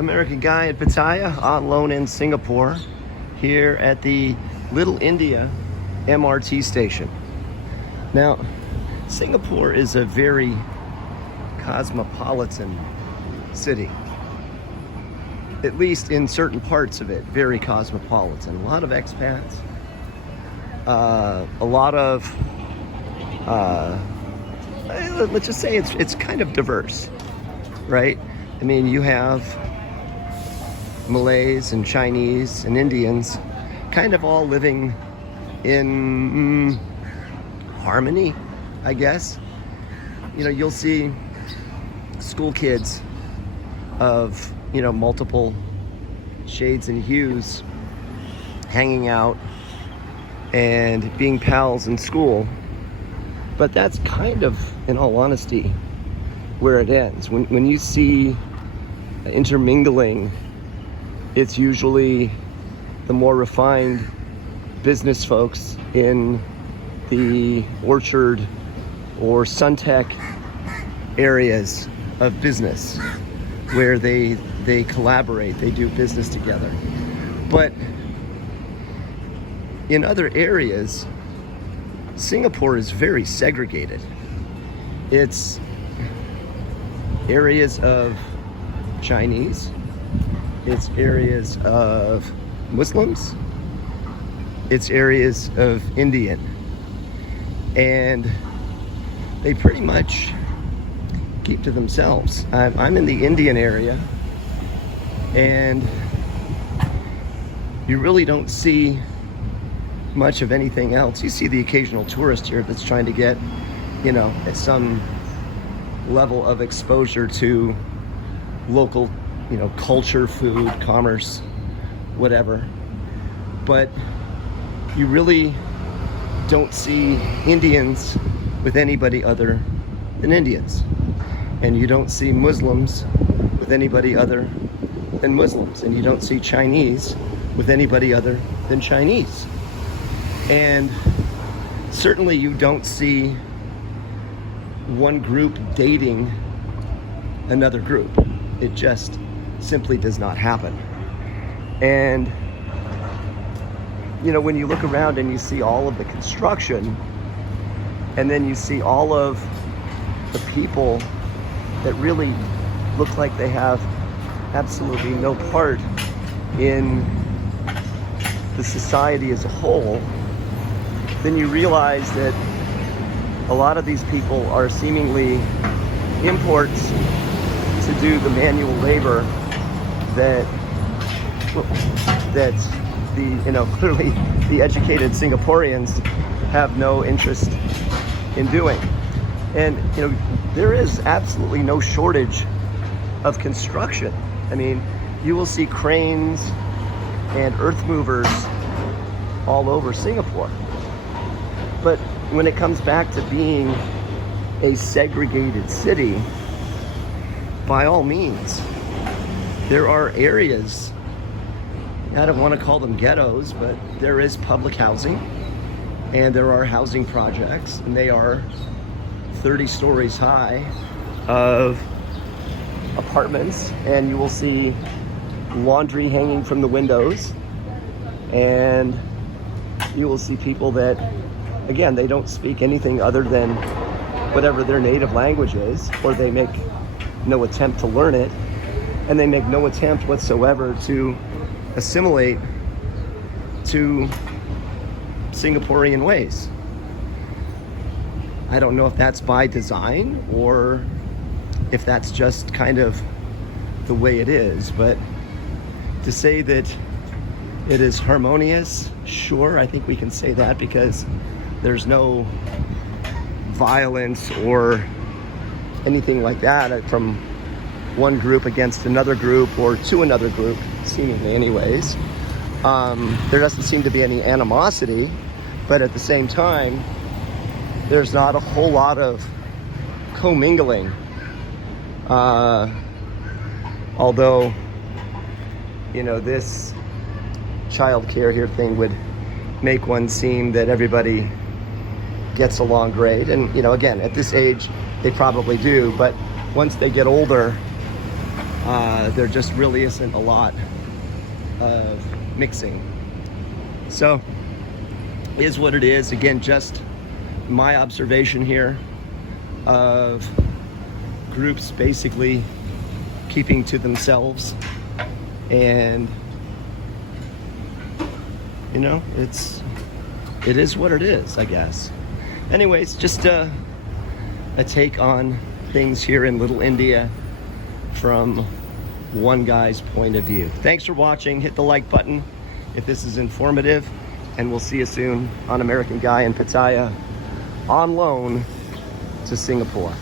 American guy in Pattaya on loan in Singapore, here at the Little India MRT station. Now, Singapore is a very cosmopolitan city, at least in certain parts of it, very cosmopolitan. A lot of expats, a lot of, let's just say it's kind of diverse, right? I mean, you have Malays and Chinese and Indians kind of all living in harmony, I guess. You know, you'll see school kids of, you know, multiple shades and hues hanging out and being pals in school. But that's kind of, in all honesty, where it ends. When you see intermingling, it's usually the more refined business folks in the Orchard or Suntec areas of business where they collaborate, they do business together. But in other areas, Singapore is very segregated. It's areas of Chinese, it's areas of Muslims, it's areas of Indian, and they pretty much keep to themselves. I'm in the Indian area, and you really don't see much of anything else. You see the occasional tourist here that's trying to get, you know, some level of exposure to local, you know, culture, food, commerce, whatever. But you really don't see Indians with anybody other than Indians. And you don't see Muslims with anybody other than Muslims. And you don't see Chinese with anybody other than Chinese. And certainly you don't see one group dating another group. It just simply does not happen. And you know, when you look around and you see all of the construction, and then you see all of the people that really look like they have absolutely no part in the society as a whole, then you realize that a lot of these people are seemingly imports to do the manual labor that the, you know, clearly the educated Singaporeans have no interest in doing. And, you know, there is absolutely no shortage of construction. I mean, you will see cranes and earth movers all over Singapore. But when it comes back to being a segregated city, by all means, there are areas, I don't want to call them ghettos, but there is public housing and there are housing projects, and they are 30 stories high of apartments, and you will see laundry hanging from the windows, and you will see people that, again, they don't speak anything other than whatever their native language is, or they make no attempt to learn it, and they make no attempt whatsoever to assimilate to Singaporean ways. I don't know if that's by design or if that's just kind of the way it is, but to say that it is harmonious, sure, I think we can say that, because there's no violence or anything like that from one group against another group or to another group, seemingly anyways. There doesn't seem to be any animosity, but at the same time, there's not a whole lot of commingling. Although, you know, this child care here thing would make one seem that everybody gets along great. And, you know, again, at this age, they probably do. But once they get older, There just really isn't a lot of mixing. So, is what it is. Again, just my observation here of groups basically keeping to themselves, and you know, it is what it is, I guess. Anyways, just a take on things here in Little India from one guy's point of view. Thanks for watching. Hit the like button if this is informative, and we'll see you soon on American Guy in Pattaya on loan to Singapore.